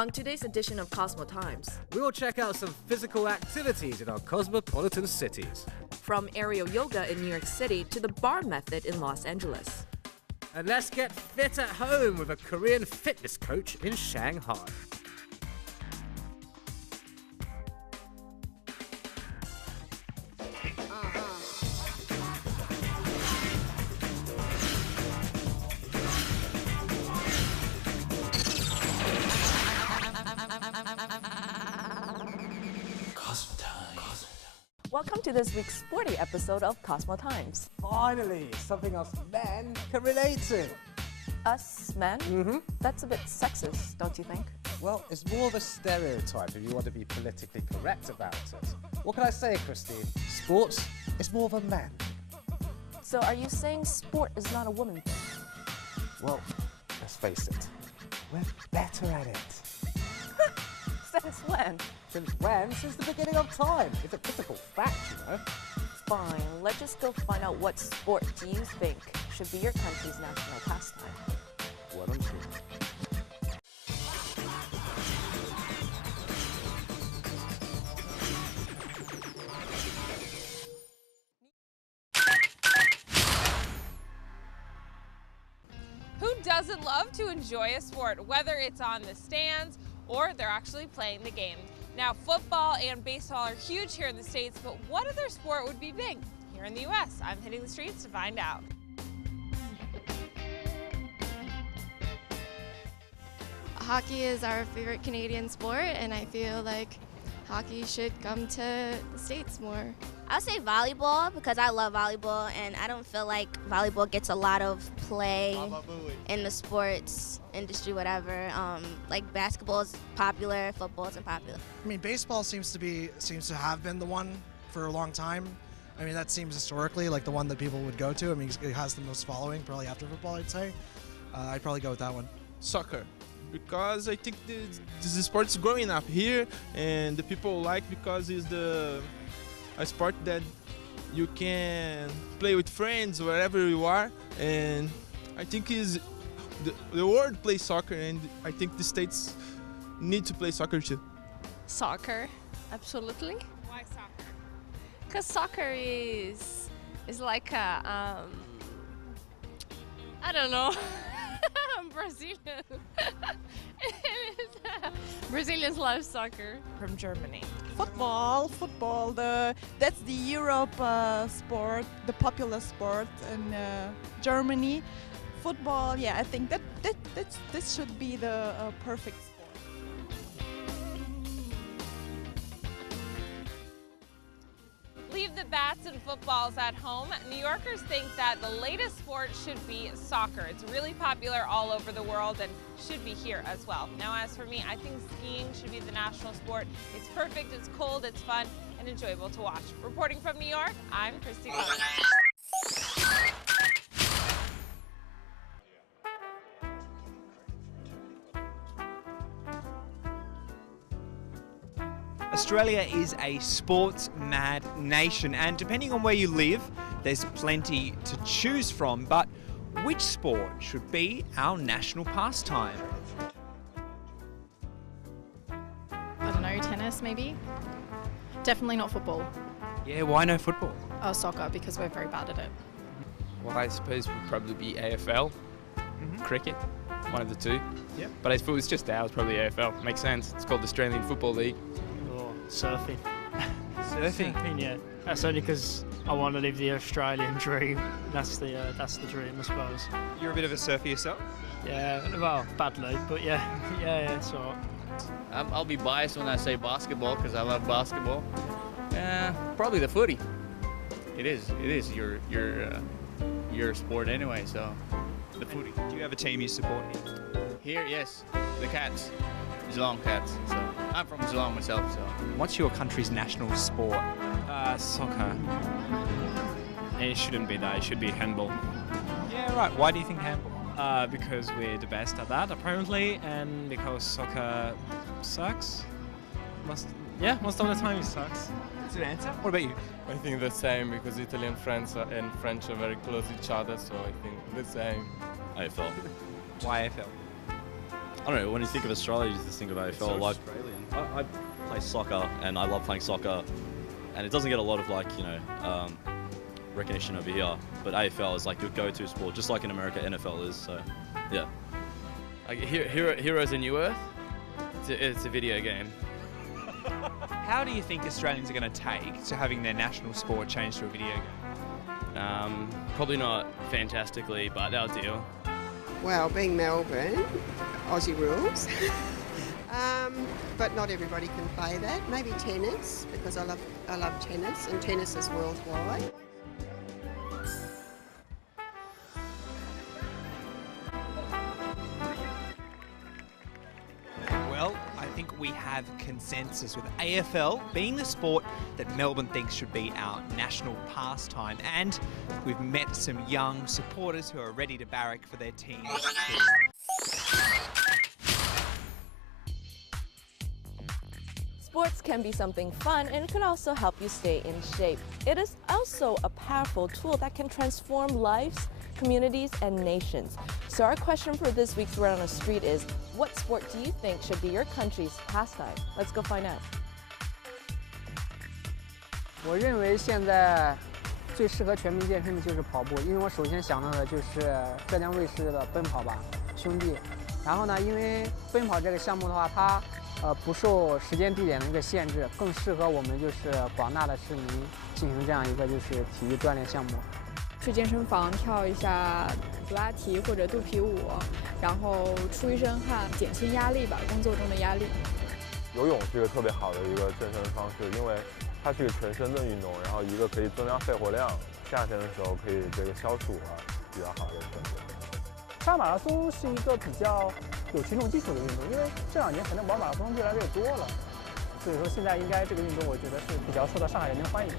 On today's edition of Cosmo Times, we will check out some physical activities in our cosmopolitan cities. From aerial yoga in New York City to the bar method in Los Angeles. And let's get fit at home with a Korean fitness coach in Shanghai. Welcome to this week's sporty episode of Cosmo Times. Finally, something us men can relate to. Us men? Mm-hmm. That's a bit sexist, don't you think? Well, it's more of a stereotype if you want to be politically correct about it. What can I say, Christine? Sports is more of a man. So are you saying sport is not a woman thing? Well, let's face it, we're better at it. Since when? Since when? Since the beginning of time. It's a critical fact, you know. Fine, let's just go find out what sport do you think should be your country's national pastime. Why don't you? Who doesn't love to enjoy a sport, whether it's on the stands or they're actually playing the game? Now, football and baseball are huge here in the States, but what other sport would be big here in the US? I'm hitting the streets to find out. Hockey is our favorite Canadian sport, and I feel like hockey should come to the States more. I'll say volleyball because I love volleyball, and I don't feel like volleyball gets a lot of play in the sports industry, whatever. Like basketball is popular, football isn't popular. I mean, baseball seems to have been the one for a long time. I mean, that seems historically like the one that people would go to. I mean, it has the most following, probably after football, I'd say. I'd probably go with that one. Soccer, because I think this sport is growing up here, and the people like because it's a sport that you can play with friends wherever you are, and I think the world plays soccer, and I think the States need to play soccer too. Soccer, absolutely. Why soccer? Because soccer is like a, I don't know. I'm Brazilian. Brazilians love soccer. From Germany. Football, that's the Europe sport, the popular sport in Germany. Football, yeah, I think this should be the perfect sport. Leave the bats and footballs at home. New Yorkers think that the latest sport should be soccer. It's really popular all over the world and should be here as well. Now, as for me, I think skiing should be the national sport. It's perfect, it's cold, it's fun, and enjoyable to watch. Reporting from New York, I'm Christy Cullen. Australia is a sports-mad nation, and depending on where you live, there's plenty to choose from, but which sport should be our national pastime? I don't know, tennis maybe? Definitely not football. Yeah, why no football? Oh, soccer, because we're very bad at it. Well, I suppose would probably be AFL, cricket, one of the two. Yep. But I suppose it's just ours, probably AFL. Makes sense. It's called the Australian Football League. Surfing. Surfing? Yeah. That's only because I want to live the Australian dream. That's the dream, I suppose. You're a bit of a surfer yourself? Yeah, well, badly, but yeah, so. I'll be biased when I say basketball because I love basketball. Probably the footy. It is your sport anyway, so the footy. Do you have a team you support? Here, yes, the Cats. Geelong Cats. So I'm from Geelong myself. So. What's your country's national sport? Soccer. It shouldn't be that. It should be handball. Yeah, right. Why do you think handball? Because we're the best at that, apparently, and because soccer sucks. Most of the time it sucks. That's an answer. What about you? I think the same because Italian friends and French are very close to each other, so I think the same. AFL. Why AFL? I don't know, when you think of Australia, you just think of AFL. So like, Australian. I play soccer, and I love playing soccer, and it doesn't get a lot of recognition over here. But AFL is like your go-to sport, just like in America NFL is. So, yeah. Like Heroes in New Earth. It's a video game. How do you think Australians are going to take to having their national sport changed to a video game? Probably not fantastically, but they'll deal. Well, being Melbourne, Aussie rules. But not everybody can play that. Maybe tennis, because I love tennis, and tennis is worldwide. Well, I think we have consensus with AFL being the sport that Melbourne thinks should be our national pastime, and we've met some young supporters who are ready to barrack for their teams too. Sports can be something fun, and it can also help you stay in shape. It is also a powerful tool that can transform lives, communities, and nations. So our question for this week's Word on the Street is, what sport do you think should be your country's pastime? Let's go find out. 我认为现在最适合全民健身的就是跑步，因为我首先想到的就是浙江卫视的奔跑吧兄弟。然后呢，因为奔跑这个项目的话，它不受时间地点的一个限制，更适合我们就是广大的市民进行这样一个就是体育锻炼项目。去健身房跳一下普拉提或者肚皮舞，然后出一身汗，减轻压力吧，工作中的压力。游泳是一个特别好的一个健身方式，因为它是一个全身的运动，然后一个可以增加肺活量，夏天的时候可以这个消暑比较好的选择。半马拉松是一个比较有群众基础的运动，因为这2年可能玩马拉松越来越多了，所以说现在应该这个运动我觉得是比较受到上海人民欢迎。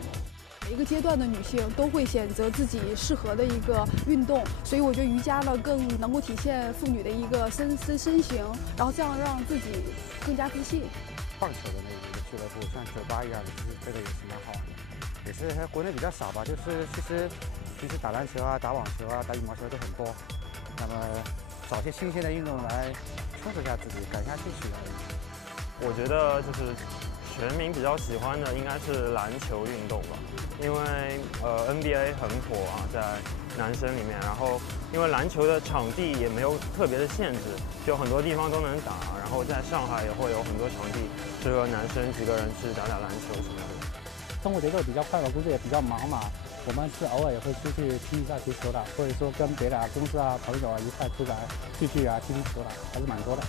每一个阶段的女性都会选择自己适合的一个运动，所以我觉得瑜伽呢更能够体现妇女的一个身形，然后这样让自己更加自信。棒球的那个俱乐部像酒吧一样的，其实这个也是蛮好玩的，也是国内比较少吧，就是其实平时打篮球啊、打网球啊、打羽毛球都很多，那么找些新鲜的运动来充实一下自己，感一下兴趣而已。我觉得就是全民比较喜欢的应该是篮球运动吧，因为NBA 很火啊，在男生里面，然后因为篮球的场地也没有特别的限制，就很多地方都能打，然后在上海也会有很多场地适合男生几个人去打篮球什么的。生活节奏比较快吧，工作也比较忙嘛，我们是偶尔也会出去踢一下足球的，或者说跟别的公司啊、朋友啊一块出来聚聚啊、踢球的，还是蛮多的。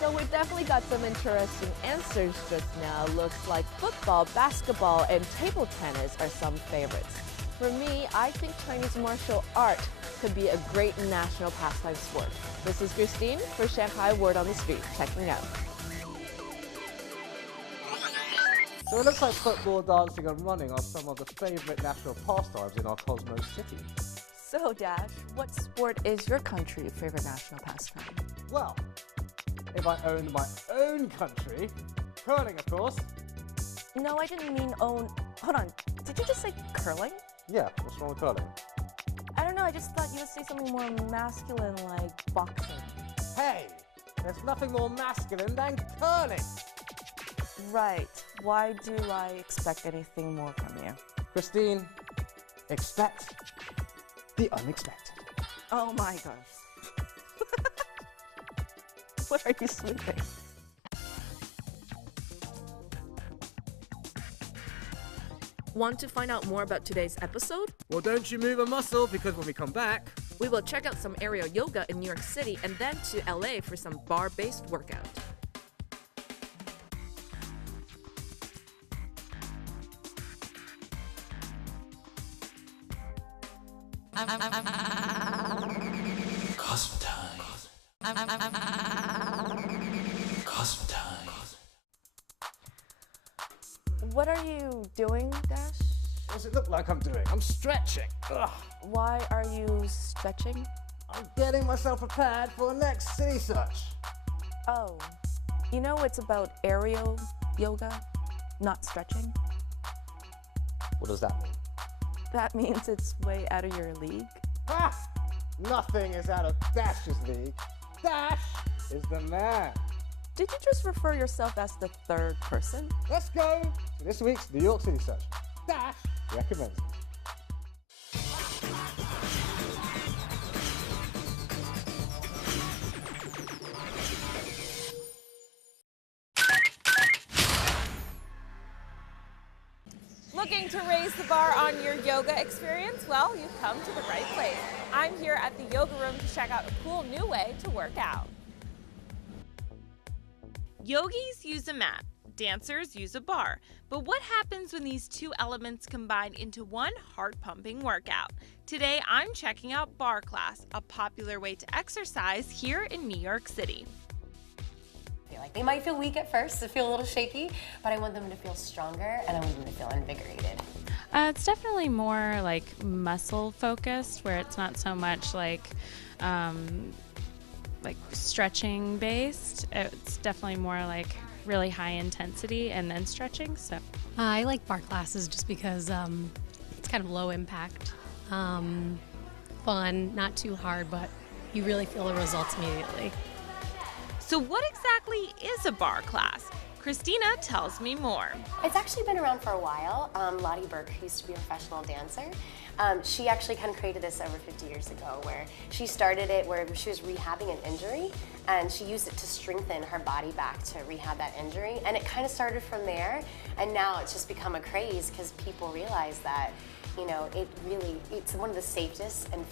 So we definitely got some interesting answers just now. Looks like football, basketball, and table tennis are some favorites. For me, I think Chinese martial art could be a great national pastime sport. This is Christine for Shanghai Word on the Street, checking out. So it looks like football, dancing and running are some of the favourite national pastimes in our Cosmos city. So Dash, what sport is your country's favourite national pastime? Well, if I owned my own country, curling of course. No, I didn't mean own. Hold on, did you just say curling? Yeah, what's wrong with curling? I don't know, I just thought you would say something more masculine like boxing. Hey, there's nothing more masculine than curling. Right, why do I expect anything more from you? Christine, expect the unexpected. Oh my gosh. What are you sleeping? Want to find out more about today's episode? Well, don't you move a muscle, because when we come back, we will check out some aerial yoga in New York City and then to LA for some bar-based workout. Cosmo time. Cosmo time. What are you doing, Dash? What does it look like I'm doing? I'm stretching. Ugh. Why are you stretching? I'm getting myself prepared for the next city search. Oh, you know it's about aerial yoga, not stretching? What does that mean? That means it's way out of your league. Ah! Nothing is out of Dash's league. Dash is the man. Did you just refer yourself as the third person? Let's go to this week's New York City search. Dash recommends. Looking to raise the bar on your yoga experience? Well, you've come to the right place. I'm here at the yoga room to check out a cool new way to work out. Yogis use a mat, dancers use a bar. But what happens when these two elements combine into one heart-pumping workout? Today, I'm checking out bar class, a popular way to exercise here in New York City. Like they might feel weak at first, they feel a little shaky, but I want them to feel stronger and I want them to feel invigorated. It's definitely more like muscle focused, where it's not so much like stretching based. It's definitely more like really high intensity and then stretching. So I like bar classes just because it's kind of low impact, fun, not too hard, but you really feel the results immediately. So what exactly is a bar class? Christina tells me more. It's actually been around for a while. Lottie Burke, who used to be a professional dancer, she actually kind of created this over 50 years ago, where she started it where she was rehabbing an injury, and she used it to strengthen her body back to rehab that injury. And it kind of started from there, and now it's just become a craze because people realize that, you know, it's one of the safest and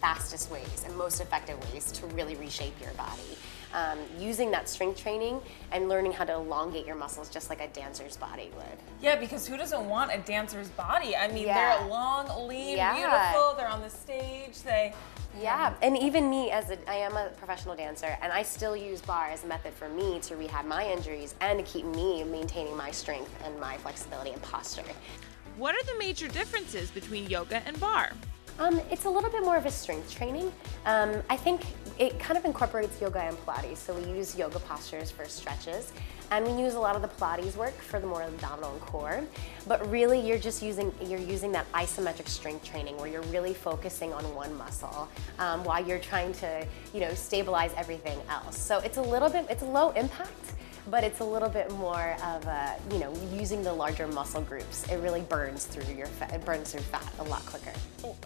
fastest ways and most effective ways to really reshape your body. Using that strength training and learning how to elongate your muscles just like a dancer's body would. Yeah, because who doesn't want a dancer's body? I mean, they're long, lean, beautiful, they're on the stage, Yeah, and even me, I am a professional dancer, and I still use bar as a method for me to rehab my injuries and to keep me maintaining my strength and my flexibility and posture. What are the major differences between yoga and bar? It's a little bit more of a strength training. I think it kind of incorporates yoga and Pilates. So we use yoga postures for stretches, and we use a lot of the Pilates work for the more abdominal and core. But really, you're using that isometric strength training where you're really focusing on one muscle while you're trying to, stabilize everything else. So it's it's low impact, but it's a little bit more of using the larger muscle groups. It really burns through fat a lot quicker.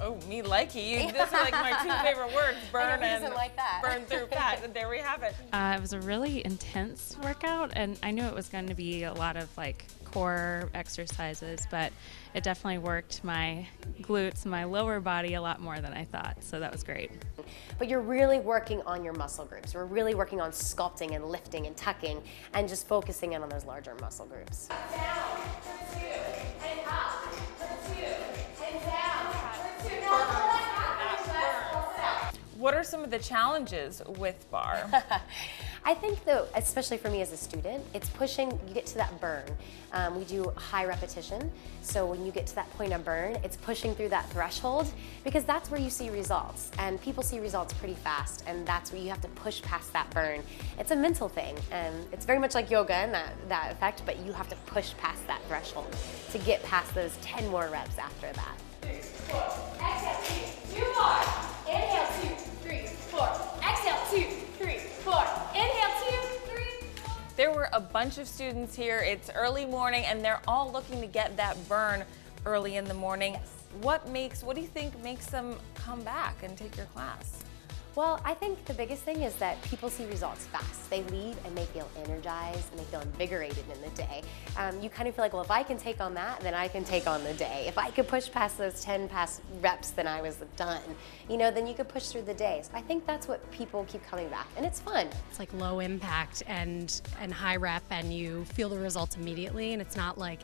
Oh, me likey. This is like my two favorite words, burn and like that. Burn through fat. There we have it. It was a really intense workout, and I knew it was going to be a lot of like core exercises, but it definitely worked my glutes, my lower body a lot more than I thought, so that was great. But you're really working on your muscle groups. We're really working on sculpting and lifting and tucking and just focusing in on those larger muscle groups. Down, for 2, and up, for 2, and down, for 2. Now, what are some of the challenges with bar? I think though, especially for me as a student, it's pushing, you get to that burn. We do high repetition, so when you get to that point of burn, it's pushing through that threshold because that's where you see results, and people see results pretty fast, and that's where you have to push past that burn. It's a mental thing, and it's very much like yoga in that effect, but you have to push past that threshold to get past those 10 more reps after that. 3, 4, exhale 2, 2 more, inhale 2, 3, 4, exhale 2, 3, 4, inhale 2, 3, 4. There were a bunch of students here. It's early morning, and they're all looking to get that burn early in the morning. What do you think makes them come back and take your class? Well, I think the biggest thing is that people see results fast. They leave and they feel energized and they feel invigorated in the day. You kind of feel like, well, if I can take on that, then I can take on the day. If I could push past those 10 past reps, then I was done. Then you could push through the day. So I think that's what people keep coming back, and it's fun. It's like low impact and high rep, and you feel the results immediately, and it's not like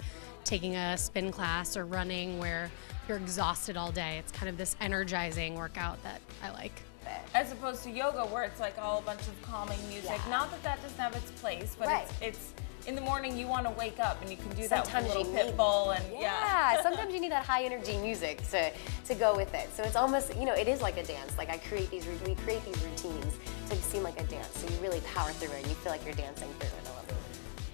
taking a spin class or running where you're exhausted all day. It's kind of this energizing workout that I like. As opposed to yoga, where it's like all a bunch of calming music. Yeah. Not that that doesn't have its place, but it's in the morning you want to wake up and you can do that with a little pit bull and sometimes you need that high energy music to go with it. So it's almost, it is like a dance. Like we create these routines to seem like a dance. So you really power through it and you feel like you're dancing through it a little bit.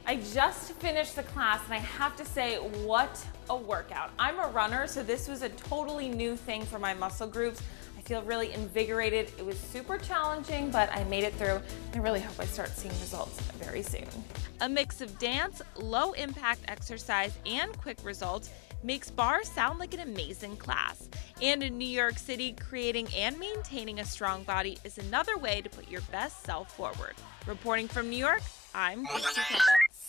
I just finished the class and I have to say, what a workout. I'm a runner, so this was a totally new thing for my muscle groups. I I feel really invigorated. It was super challenging, but I made it through. I really hope I start seeing results very soon. A mix of dance, low-impact exercise, and quick results makes bars sound like an amazing class. And in New York City, creating and maintaining a strong body is another way to put your best self forward. Reporting from New York, I'm Christy Kevin.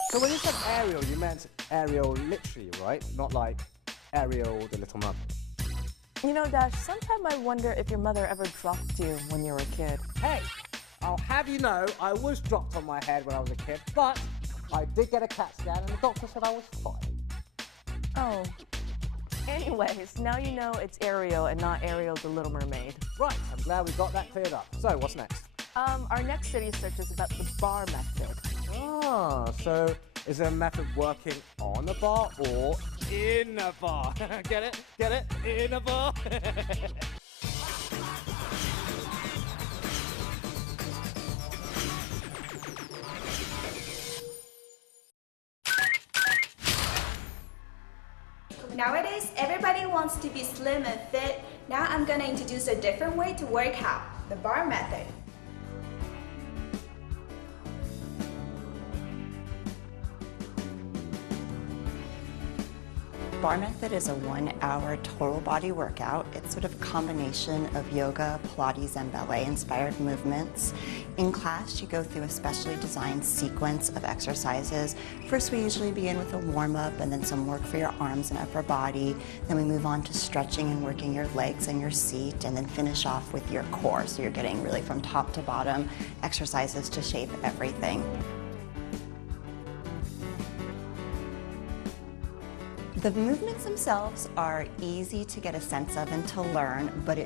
So when you said Ariel, you meant Ariel literally, right? Not like Ariel the little mug. You know, Dash, sometimes I wonder if your mother ever dropped you when you were a kid. Hey, I'll have you know, I was dropped on my head when I was a kid, but I did get a CAT scan and the doctor said I was fine. Oh. Anyways, now you know it's Ariel and not Ariel the Little Mermaid. Right, I'm glad we got that cleared up. So, what's next? Our next city search is about the bar method. Ah, so is there a method working on a bar or in a bar? Get it? Get it? In a bar? Nowadays, everybody wants to be slim and fit. Now I'm gonna introduce a different way to work out, the bar method. Bar method is a 1 hour total body workout. It's sort of a combination of yoga, Pilates, and ballet inspired movements. In class, you go through a specially designed sequence of exercises. First, we usually begin with a warm up and then some work for your arms and upper body. Then we move on to stretching and working your legs and your seat, and then finish off with your core. So you're getting really from top to bottom exercises to shape everything. The movements themselves are easy to get a sense of and to learn, but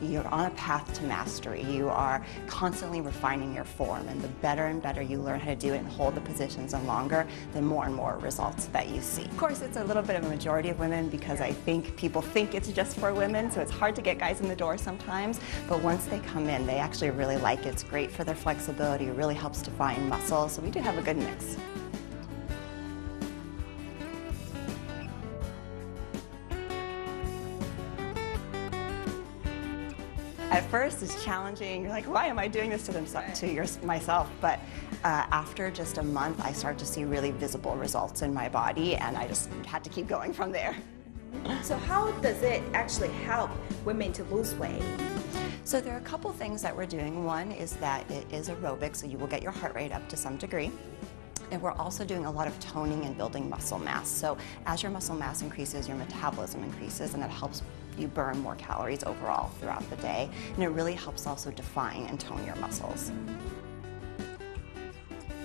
you're on a path to mastery. You are constantly refining your form, and the better and better you learn how to do it and hold the positions and longer, the more and more results that you see. Of course, it's a little bit of a majority of women because I think people think it's just for women, so it's hard to get guys in the door sometimes, but once they come in, they actually really like it. It's great for their flexibility, it really helps define muscle, so we do have a good mix. At first, it's challenging. You're like, why am I doing this to myself? But after just a month, I start to see really visible results in my body, and I just had to keep going from there. So how does it actually help women to lose weight? So there are a couple things that we're doing. One is that it is aerobic, so you will get your heart rate up to some degree. And we're also doing a lot of toning and building muscle mass. So as your muscle mass increases, your metabolism increases, and that helps you burn more calories overall throughout the day. And it really helps also define and tone your muscles.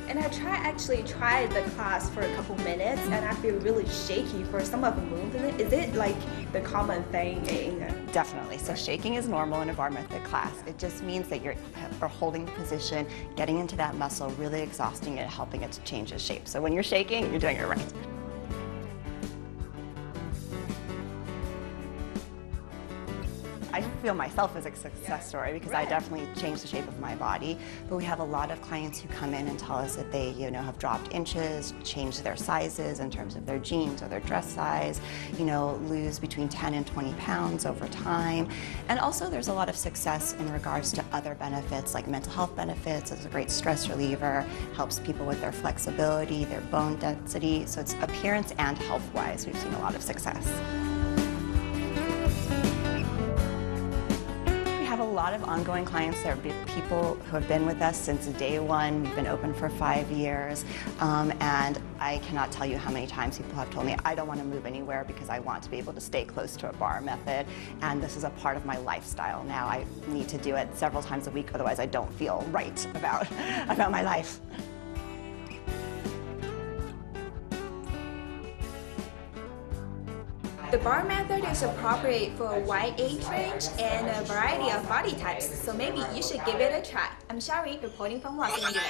And I tried the class for a couple minutes, and I feel really shaky for some of the movement. Is it like the common thing in Definitely. So shaking is normal in a bar method class. It just means that you're holding the position, getting into that muscle, really exhausting it, helping it to change its shape. So when you're shaking, you're doing it right. I feel myself as a success story because I definitely changed the shape of my body. But we have a lot of clients who come in and tell us that they, have dropped inches, changed their sizes in terms of their jeans or their dress size, lose between 10 and 20 pounds over time. And also there's a lot of success in regards to other benefits like mental health benefits. It's a great stress reliever, helps people with their flexibility, their bone density. So it's appearance and health-wise, we've seen a lot of success. A lot of ongoing clients. There are people who have been with us since day one. We've been open for 5 years, and I cannot tell you how many times people have told me, I don't want to move anywhere because I want to be able to stay close to a bar method, and this is a part of my lifestyle now. I need to do it several times a week, otherwise I don't feel right about my life. The bar method is appropriate for a wide age range and a variety of body types, so maybe you should give it a try. I'm Shari, reporting from Los Angeles.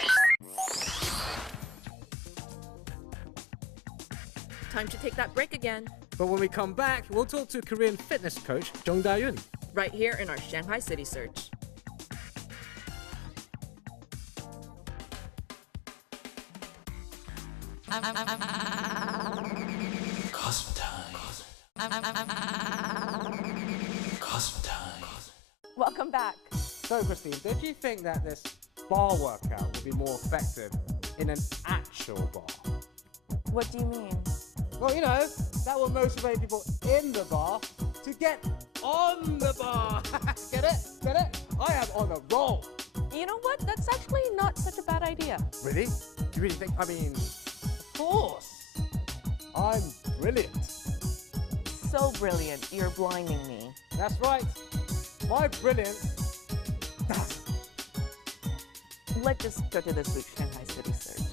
Time to take that break again. But when we come back, we'll talk to Korean fitness coach Jung Da-yoon. Right here in our Shanghai City Search. Cosmo time. Cosmo time. Welcome back. So, Christine, don't you think that this bar workout would be more effective in an actual bar? What do you mean? Well, you know, that will motivate people in the bar to get on the bar. Get it? Get it? I am on a roll. You know what? That's actually not such a bad idea. Really? You really think? I mean, of course. I'm brilliant. So brilliant, you're blinding me. That's right. My brilliance does. Let's just go to this week's Shanghai City Search.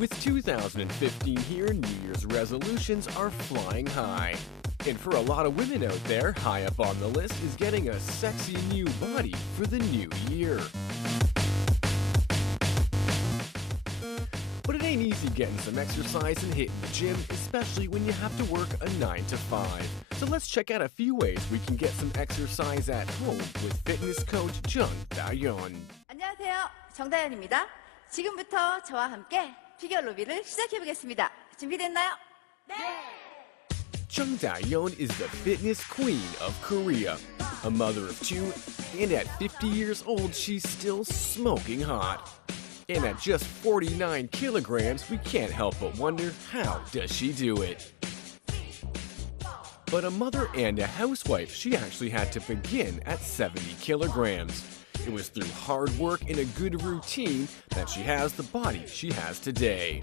With 2015 here, New Year's resolutions are flying high. And for a lot of women out there, high up on the list is getting a sexy new body for the new year. But it ain't easy getting some exercise and hitting the gym, especially when you have to work a 9 to 5. So let's check out a few ways we can get some exercise at home with fitness coach Jung Da-yeon. 안녕하세요. 정다연입니다. 지금부터 저와 함께 피겨 로비를 시작해보겠습니다. 준비됐나요? 네! Jung Da-yeon is the fitness queen of Korea. A mother of 2, and at 50 years old, she's still smoking hot. And at just 49 kilograms, we can't help but wonder, how does she do it? But a mother and a housewife, she actually had to begin at 70 kilograms. It was through hard work and a good routine that she has the body she has today.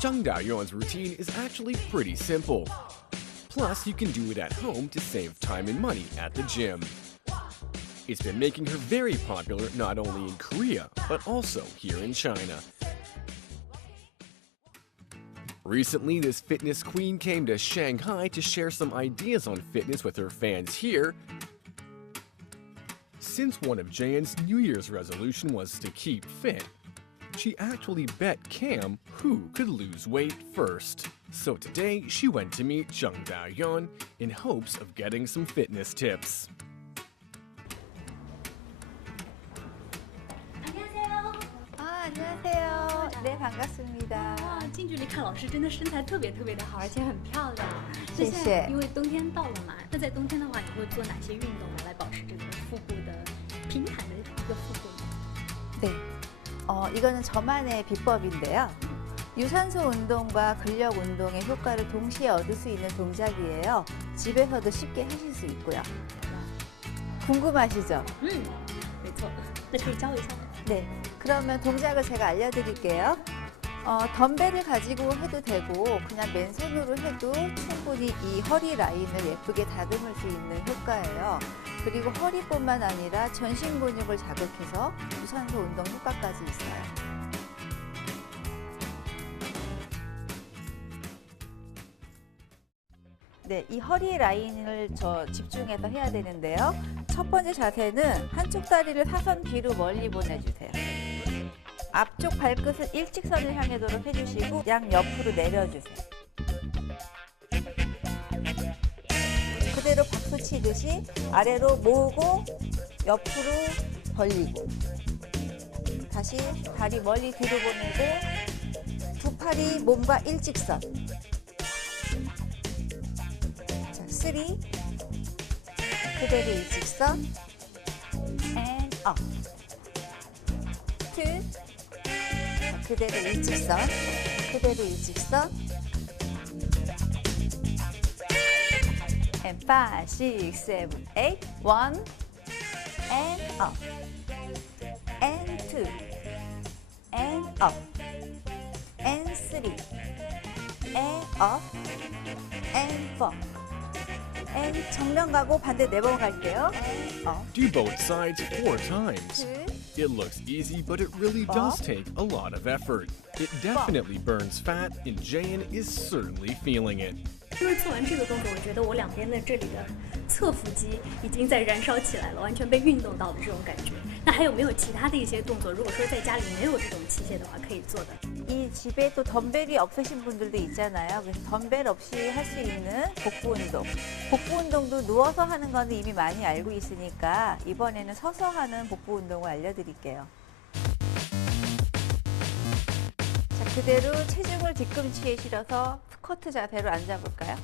Jung Da-yeon's routine is actually pretty simple. Plus, you can do it at home to save time and money at the gym. It's been making her very popular not only in Korea, but also here in China. Recently, this fitness queen came to Shanghai to share some ideas on fitness with her fans here. Since one of Jane's New Year's resolution was to keep fit, she actually bet Cam who could lose weight first. So today, she went to meet Jung Da-yeon in hopes of getting some fitness tips. 안녕하세요. 네, 반갑습니다. 近距离看老师真的身材特别的好，而且很漂亮。谢谢。因为冬天到了嘛，那在冬天的话，你会做哪些运动来保持这个腹部的平坦的一个腹部呢？ 네. 이거는 저만의 비법인데요. 유산소 운동과 근력 운동의 효과를 동시에 얻을 수 있는 동작이에요. 집에서도 쉽게 하실 수 있고요. 궁금하시죠? 没错。那可以教一下吗？ 네. 그러면 동작을 제가 알려드릴게요. 덤벨을 가지고 해도 되고 그냥 맨손으로 해도 충분히 이 허리 라인을 예쁘게 다듬을 수 있는 효과예요. 그리고 허리뿐만 아니라 전신 근육을 자극해서 유산소 운동 효과까지 있어요. 네, 이 허리 라인을 집중해서 해야 되는데요. 첫 번째 자세는 한쪽 다리를 사선 뒤로 멀리 보내주세요. 앞쪽 발끝은 일직선을 향하도록 해주시고 양 옆으로 내려주세요. 그대로 박수 치듯이 아래로 모으고 옆으로 벌리고 다시 다리 멀리 뒤로 보내고 두 팔이 몸과 일직선. 자, 3 그대로 일직선 and up 2 그대로 일직선, 그대로 일직선. And 5, 6, 7, 8. 1 and up. And 2 and up. And 3 and up. And 4. And 정면 가고 반대 4번 갈게요. And up. Do both sides 4 times. 2 It looks easy, but it really does take a lot of effort. It definitely burns fat, and Jayan is certainly feeling it. 因为做完这个动作，我觉得我两边的这里的侧腹肌已经在燃烧起来了，完全被运动到的这种感觉。那还有没有其他的一些动作？如果说在家里没有这种器械的话，可以做的？ 이 집에 또 덤벨이 없으신 분들도 있잖아요. 그래서 덤벨 없이 할 수 있는 복부 운동. 복부 운동도 누워서 하는 거는 이미 많이 알고 있으니까 이번에는 서서 하는 복부 운동을 알려드릴게요. 자, 그대로 체중을 뒤꿈치에 실어서 스쿼트 자세로 앉아볼까요?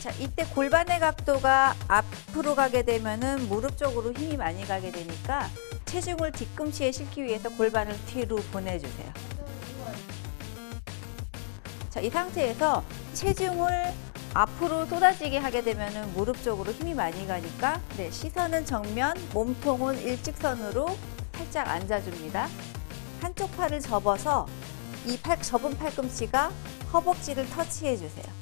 자, 이때 골반의 각도가 앞으로 가게 되면은 무릎 쪽으로 힘이 많이 가게 되니까 체중을 뒤꿈치에 싣기 위해서 골반을 뒤로 보내주세요. 자, 이 상태에서 체중을 앞으로 쏟아지게 하게 되면은 무릎 쪽으로 힘이 많이 가니까 네, 시선은 정면, 몸통은 일직선으로 살짝 앉아줍니다. 한쪽 팔을 접어서 이 접은 팔꿈치가 허벅지를 터치해 주세요.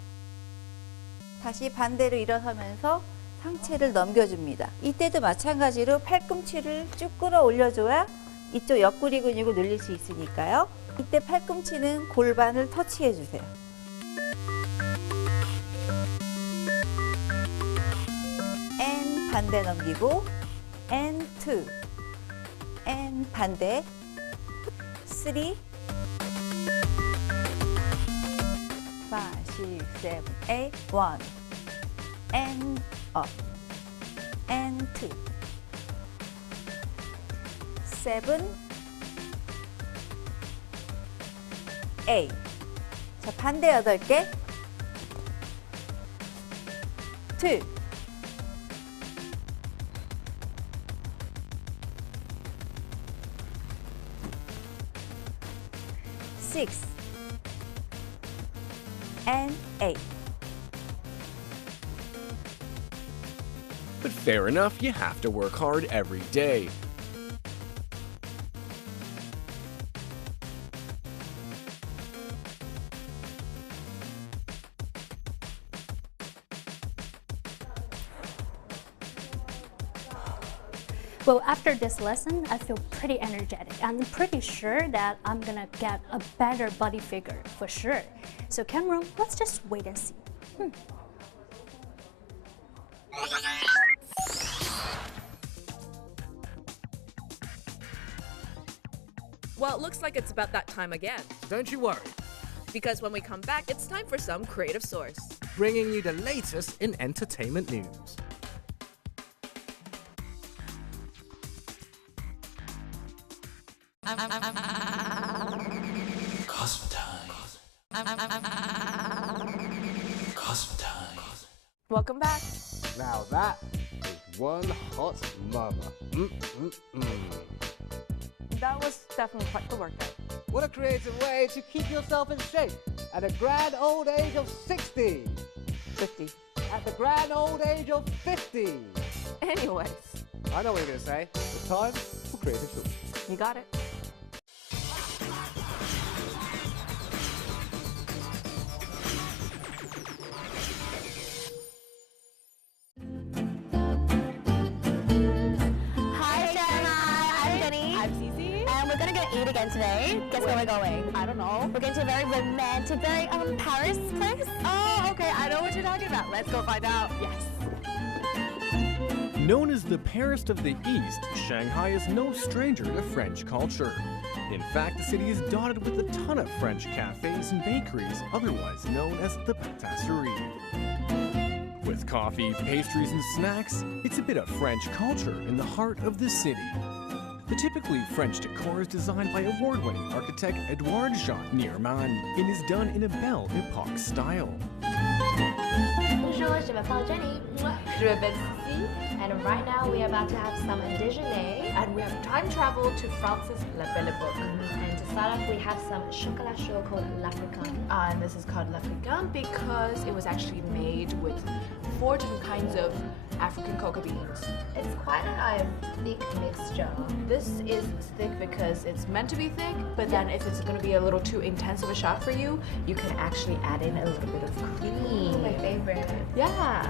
다시 반대로 일어서면서 상체를 넘겨줍니다. 이때도 마찬가지로 팔꿈치를 쭉 끌어올려줘야 이쪽 옆구리 근육을 늘릴 수 있으니까요. 이때 팔꿈치는 골반을 터치해 주세요. and 반대 넘기고 and 2 and 반대 3 5, 6, 7, 8 1 and up and 2 7 8 자, 반대 8개 2 6 and 8 But fair enough, you have to work hard every day. Well, after this lesson, I feel pretty energetic. I'm pretty sure that I'm gonna get a better body figure for sure. So Cameron, let's just wait and see. Well, it looks like it's about that time again. Don't you worry, Because when we come back, it's time for some creative source. bringing you the latest in entertainment news. Welcome back. Now that is one hot mama. That was definitely quite the workout. What a creative way to keep yourself in shape at a grand old age of 60. 50. At the grand old age of 50. Anyways, I know what you're going to say. It's time for creative source. you got it. Hi, Jenna. I'm Jenny. I'm Cece. And we're gonna go eat again today. Guess where we're going? I don't know. We're going to a very romantic, very Paris place. Oh, okay. I know what you're talking about. Let's go find out. Yes. Known as the Paris of the East, Shanghai is no stranger to French culture. In fact, the city is dotted with a ton of French cafes and bakeries, otherwise known as the patisserie. With coffee, pastries, and snacks, it's a bit of French culture in the heart of the city. The typically French decor is designed by award-winning architect Edouard Jean Nierman and is done in a Belle Epoque style. Bonjour, je m'appelle Jenny. Je m'appelle Cece. And right now we are about to have some déjeuner. And we have time travel to France's La Belle Epoque. And to start off, we have some chocolat chaud called l'Africain. And this is called l'Africain because it was actually made with 4 different kinds of African cocoa beans. It's quite a thick mixture. This is thick because it's meant to be thick, but then if it's going to be a little too intense of a shot for you, you can actually add in a little bit of cream. My favorite. Yeah.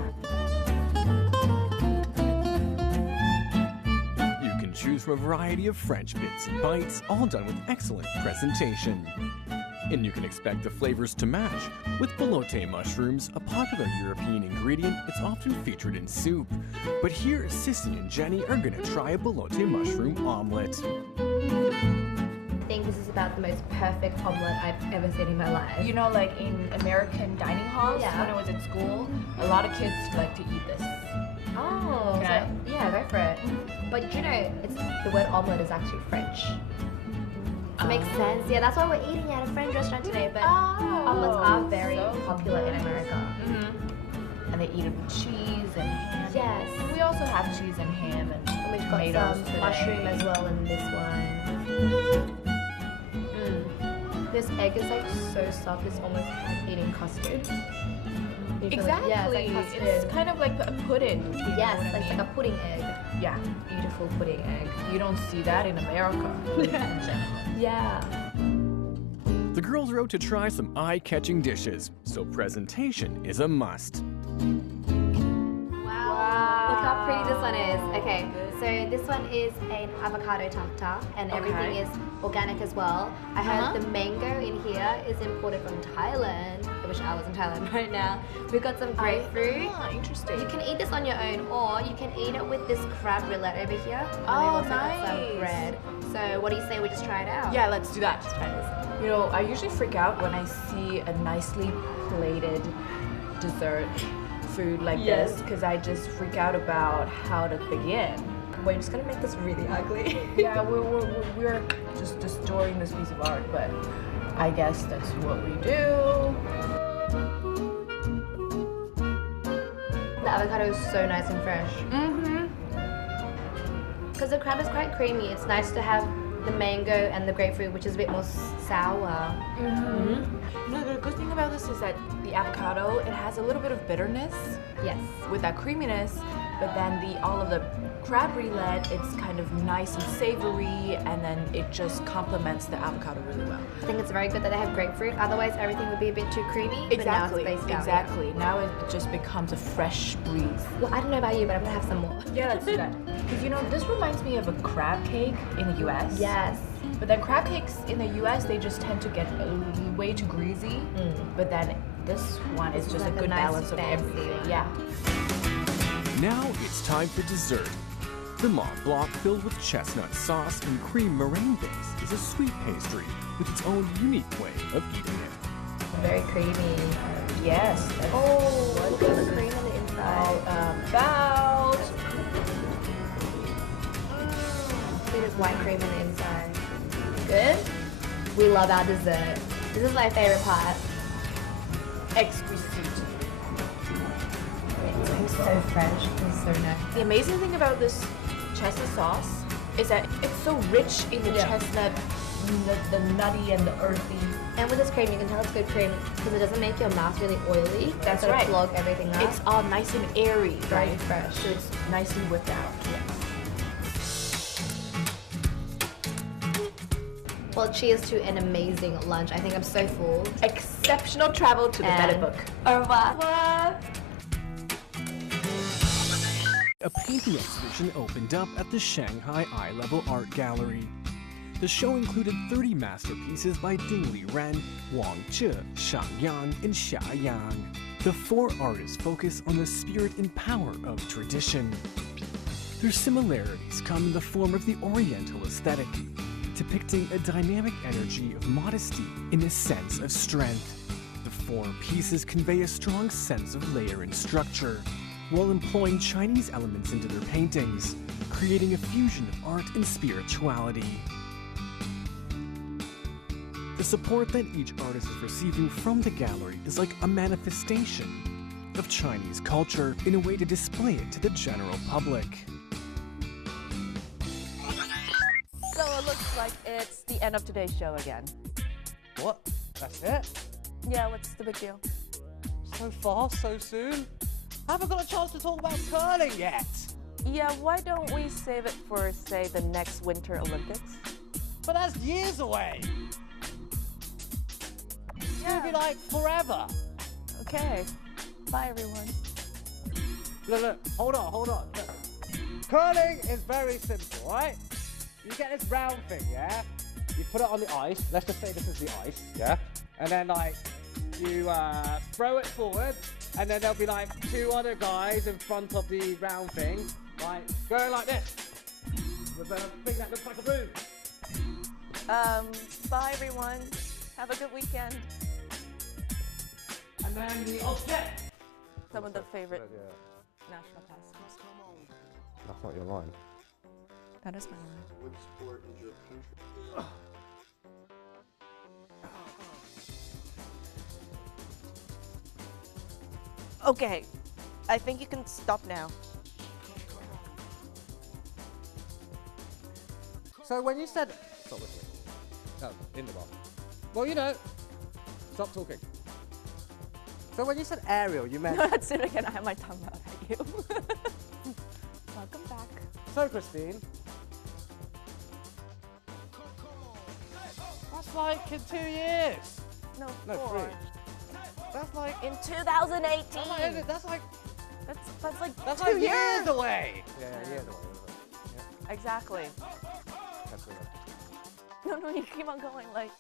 You can choose from a variety of French bits and bites, all done with excellent presentation. And you can expect the flavors to match. With elote mushrooms, a popular European ingredient, it's often featured in soup. But here, Sissy and Jenny are gonna try a elote mushroom omelet. I think this is about the most perfect omelet I've ever seen in my life. You know, like in American dining halls, Yeah. when I was at school, a lot of kids like to eat this. Oh, Okay. so, yeah, go for it. But you know, the word omelet is actually French. It makes sense. Yeah, that's why we're eating at a French restaurant today. But omelets are very popular in America. And they eat it with cheese and ham. Yes. And we also have cheese and ham and we've got tomatoes some today. mushroom as well in this one. This egg is like so soft. It's almost like eating custard. You feel Exactly. Yeah, it's like custard. It's kind of like a pudding. You know Yes, what I like mean? a pudding egg. Yeah. Beautiful pudding egg. You don't see that in America. Yeah. The girls are out to try some eye-catching dishes, so presentation is a must. Wow. Look how pretty this one is. Okay, so this one is an avocado tartare and everything is organic as well. I heard the mango in here is imported from Thailand. I wish I was in Thailand right now. We've got some grapefruit. Interesting. You can eat this on your own or you can eat it with this crab roulette over here. And Oh, we've also got nice. some bread. So what do you say we just try it out? Yeah, let's do that. Let's try this. You know, I usually freak out when I see a nicely plated dessert food like Yes. this because I just freak out about how to begin. We're just gonna make this really ugly. Yeah, we're just destroying this piece of art, but I guess that's what we do. The avocado is so nice and fresh. Because the crab is quite creamy, it's nice to have the mango and the grapefruit, which is a bit more sour. No, the good thing about this is that the avocado, it has a little bit of bitterness. Yes. With that creaminess, but then all of the crab roulette, it's kind of nice and savory, and then it just complements the avocado really well. I think it's very good that they have grapefruit, otherwise everything would be a bit too creamy. Exactly, but now it's spaced out, exactly. Now it just becomes a fresh breeze. Well, I don't know about you, but I'm gonna have some more. Yeah, let's do that. Because you know, this reminds me of a crab cake in the US. Yes. But then crab cakes in the US, they just tend to get way too greasy. But then this one is just like a a good nice balance of fancy everything. one. Yeah. Now it's time for dessert. The Mont Blanc filled with chestnut sauce and cream meringue base is a sweet pastry with its own unique way of eating it. Very creamy. Yes. Oh, look at the cream on the inside. About. Bit of white cream on the inside. Good? We love our dessert. This is my favorite part. Exquisite. It's so fresh. It's so nice. The amazing thing about this chestnut sauce is that it's so rich in the chestnut, the nutty and the earthy. And with this cream, you can tell it's good cream because it doesn't make your mouth really oily. That's It right. Clog everything up. It's all nice and airy, very right? fresh. So it's nicely whipped out. Well, cheers to an amazing lunch. I think I'm so full. Exceptional travel to the And better book. Au revoir. A painting exhibition opened up at the Shanghai Eye Level Art Gallery. The show included 30 masterpieces by Ding Li Ren, Wang Zhe, Shang Yang, and Xia Yang. The four artists focus on the spirit and power of tradition. Their similarities come in the form of the Oriental aesthetic, depicting a dynamic energy of modesty and a sense of strength. The four pieces convey a strong sense of layer and structure, while employing Chinese elements into their paintings, creating a fusion of art and spirituality. The support that each artist is receiving from the gallery is like a manifestation of Chinese culture in a way to display it to the general public. So it looks like it's the end of today's show again. What? That's it? Yeah, what's the big deal? So fast, so soon? I haven't got a chance to talk about curling yet. Yeah, why don't we save it for, say, the next Winter Olympics? But that's years away. It's gonna be like forever. Okay. Bye, everyone. Look, hold on. Look. Curling is very simple, right? You get this round thing, yeah? You put it on the ice. Let's just say this is the ice, yeah? and then like you throw it forward, and then there'll be like two other guys in front of the round thing, like going like this with a thing that looks like a balloon. Bye everyone. Have a good weekend. And then the object. Some of the favorite national pastimes. That's not your line. That is my line. What sport is your country? Okay, I think you can stop now. So when you said, stop listening. No, in the bar. Well, you know, stop talking. So when you said aerial, you meant. No, that's it again. I have my tongue out at you. Welcome back. So Christine, that's like in 2 years. No, No, 4. 3. That's like in 2018. That's like that's 2 2 years away. Yeah, years away. Exactly. That's it. No, you keep on going like.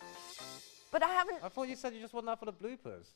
But I haven't. I thought you said you just want that for the bloopers.